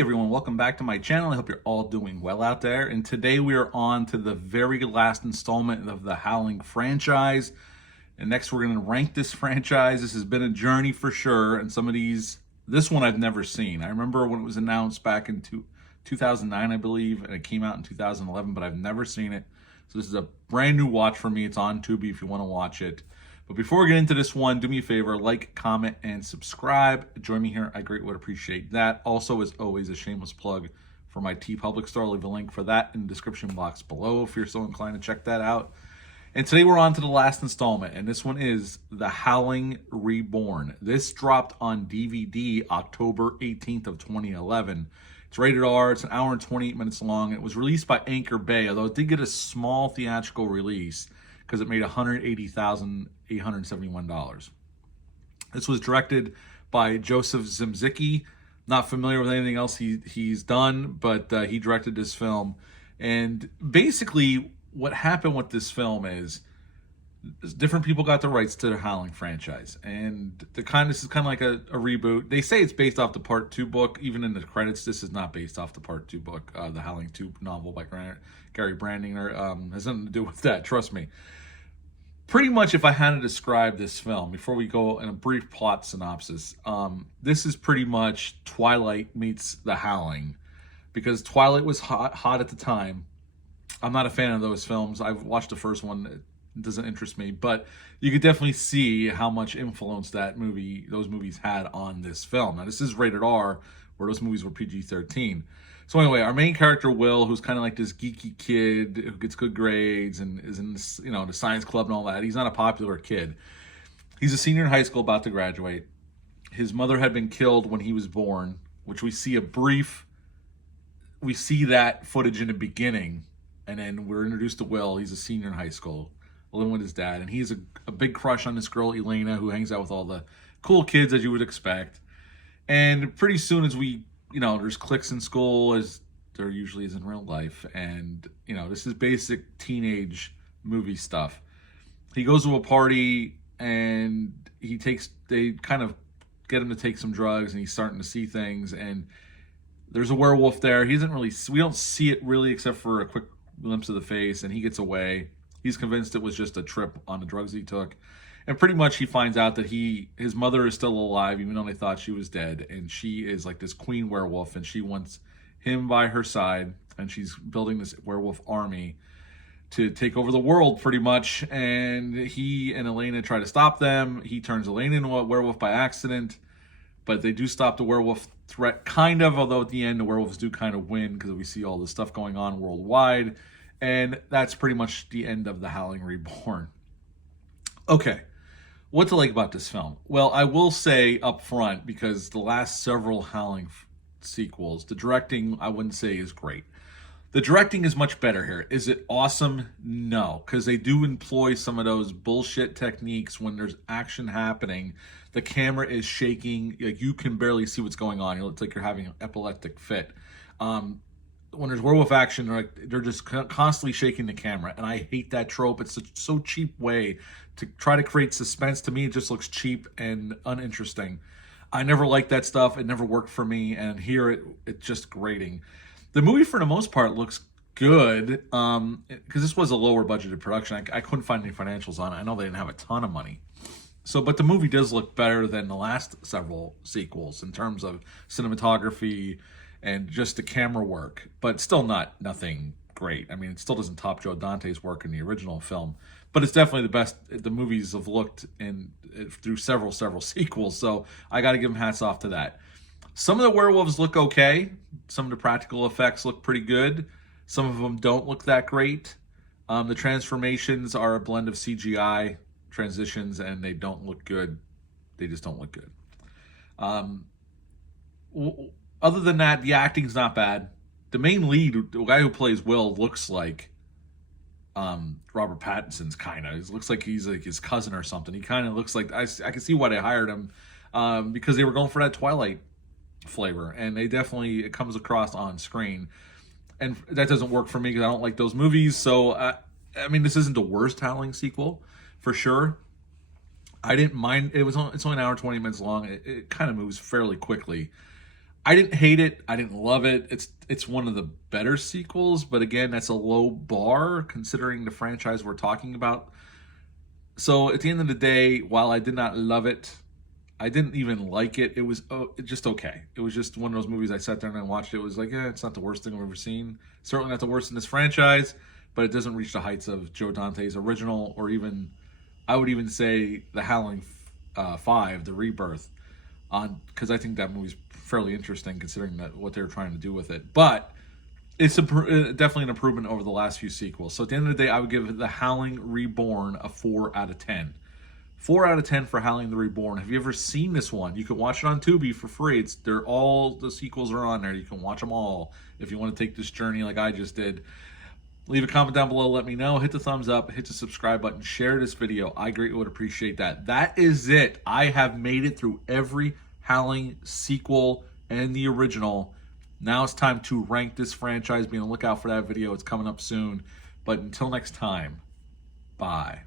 everyone, welcome back to my channel. I hope you're all doing well out there. And today we are on to the very last installment of the Howling franchise. And next we're going to rank this franchise. This has been a journey for sure. And this one I've never seen. I remember when it was announced back in 2009, I believe, and it came out in 2011, but I've never seen it. So this is a brand new watch for me. It's on Tubi if you want to watch it. But before we get into this one, do me a favor, like, comment, and subscribe. Join me here. I greatly would appreciate that. Also, as always, a shameless plug for my TeePublic store. I'll leave a link for that in the description box below if you're so inclined to check that out. And today we're on to the last installment, and this one is The Howling Reborn. This dropped on DVD October 18th of 2011. It's rated R. It's an hour and 28 minutes long. It was released by Anchor Bay, although it did get a small theatrical release because it made $180,871. This was directed by Joseph Zimzicki. Not familiar with anything else he's done, but he directed this film. And basically, what happened with this film is different people got the rights to the Howling franchise, and this is kind of like a reboot. They say it's based off the Part 2 book. Even in the credits, this is not based off the Part 2 book. The Howling 2 novel by Gary Brandinger has nothing to do with that. Trust me. Pretty much, if I had to describe this film, before we go in a brief plot synopsis, this is pretty much Twilight meets The Howling, because Twilight was hot at the time. I'm not a fan of those films. I've watched the first one. It doesn't interest me, but you could definitely see how much influence those movies had on this film. Now, this is rated R, where those movies were PG-13. So anyway, our main character, Will, who's kind of like this geeky kid who gets good grades and is in this, the science club and all that. He's not a popular kid. He's a senior in high school about to graduate. His mother had been killed when he was born, which we see that footage in the beginning. And then we're introduced to Will. He's a senior in high school, living with his dad. And he's a big crush on this girl, Elena, who hangs out with all the cool kids, as you would expect. And pretty soon as there's cliques in school, as there usually is in real life. And, this is basic teenage movie stuff. He goes to a party and they kind of get him to take some drugs, and he's starting to see things. And there's a werewolf there. We don't see it really except for a quick glimpse of the face, and he gets away. He's convinced it was just a trip on the drugs he took. And pretty much he finds out that his mother is still alive, even though they thought she was dead. And she is like this queen werewolf, and she wants him by her side. And she's building this werewolf army to take over the world, pretty much. And he and Elena try to stop them. He turns Elena into a werewolf by accident. But they do stop the werewolf threat, kind of. Although at the end, the werewolves do kind of win, because we see all this stuff going on worldwide. And that's pretty much the end of The Howling Reborn. Okay. What to like about this film? Well, I will say up front, because the last several Howling sequels, the directing, I wouldn't say is great. The directing is much better here. Is it awesome? No, because they do employ some of those bullshit techniques when there's action happening. The camera is shaking. Like, you can barely see what's going on. It's like you're having an epileptic fit. When there's werewolf action, they're just constantly shaking the camera, and I hate that trope. It's so cheap way to try to create suspense. To me, it just looks cheap and uninteresting. I never liked that stuff. It never worked for me, and here it's just grating. The movie, for the most part, looks good, because this was a lower budgeted production. I couldn't find any financials on it. I know they didn't have a ton of money. But the movie does look better than the last several sequels in terms of cinematography and just the camera work, but still nothing great. I mean, it still doesn't top Joe Dante's work in the original film, but it's definitely the best the movies have looked through several sequels, so I got to give them hats off to that. Some of the werewolves look okay. Some of the practical effects look pretty good. Some of them don't look that great. The transformations are a blend of CGI transitions, and they don't look good. They just don't look good. Other than that, the acting's not bad. The main lead, the guy who plays Will, looks like Robert Pattinson's kind of. It looks like he's like his cousin or something. He kind of looks like, I can see why they hired him, because they were going for that Twilight flavor, and it comes across on screen. And that doesn't work for me because I don't like those movies. So, I mean, this isn't the worst Howling sequel, for sure. I didn't mind. It's only an hour, 20 minutes long. It kind of moves fairly quickly. I didn't hate it. I didn't love it. It's one of the better sequels, but again, that's a low bar considering the franchise we're talking about. So at the end of the day, while I did not love it, I didn't even like it. It was just okay. It was just one of those movies I sat there and I watched. It was like, yeah, it's not the worst thing I've ever seen. Certainly not the worst in this franchise, but it doesn't reach the heights of Joe Dante's original, or even, I would even say, the Howling 5, the Rebirth, on because I think that movie's fairly interesting considering that what they were trying to do with it. But it's definitely an improvement over the last few sequels. So at the end of the day, I would give the Howling Reborn a 4 out of 10. 4 out of 10 for Howling the Reborn. Have you ever seen this one? You can watch it on Tubi for free. They're all the sequels are on there. You can watch them all if you want to take this journey like I just did. Leave a comment down below. Let me know. Hit the thumbs up. Hit the subscribe button. Share this video. I greatly would appreciate that. That is it. I have made it through every Howling sequel and the original. Now it's time to rank this franchise. Be on the lookout for that video. It's coming up soon. But until next time, bye.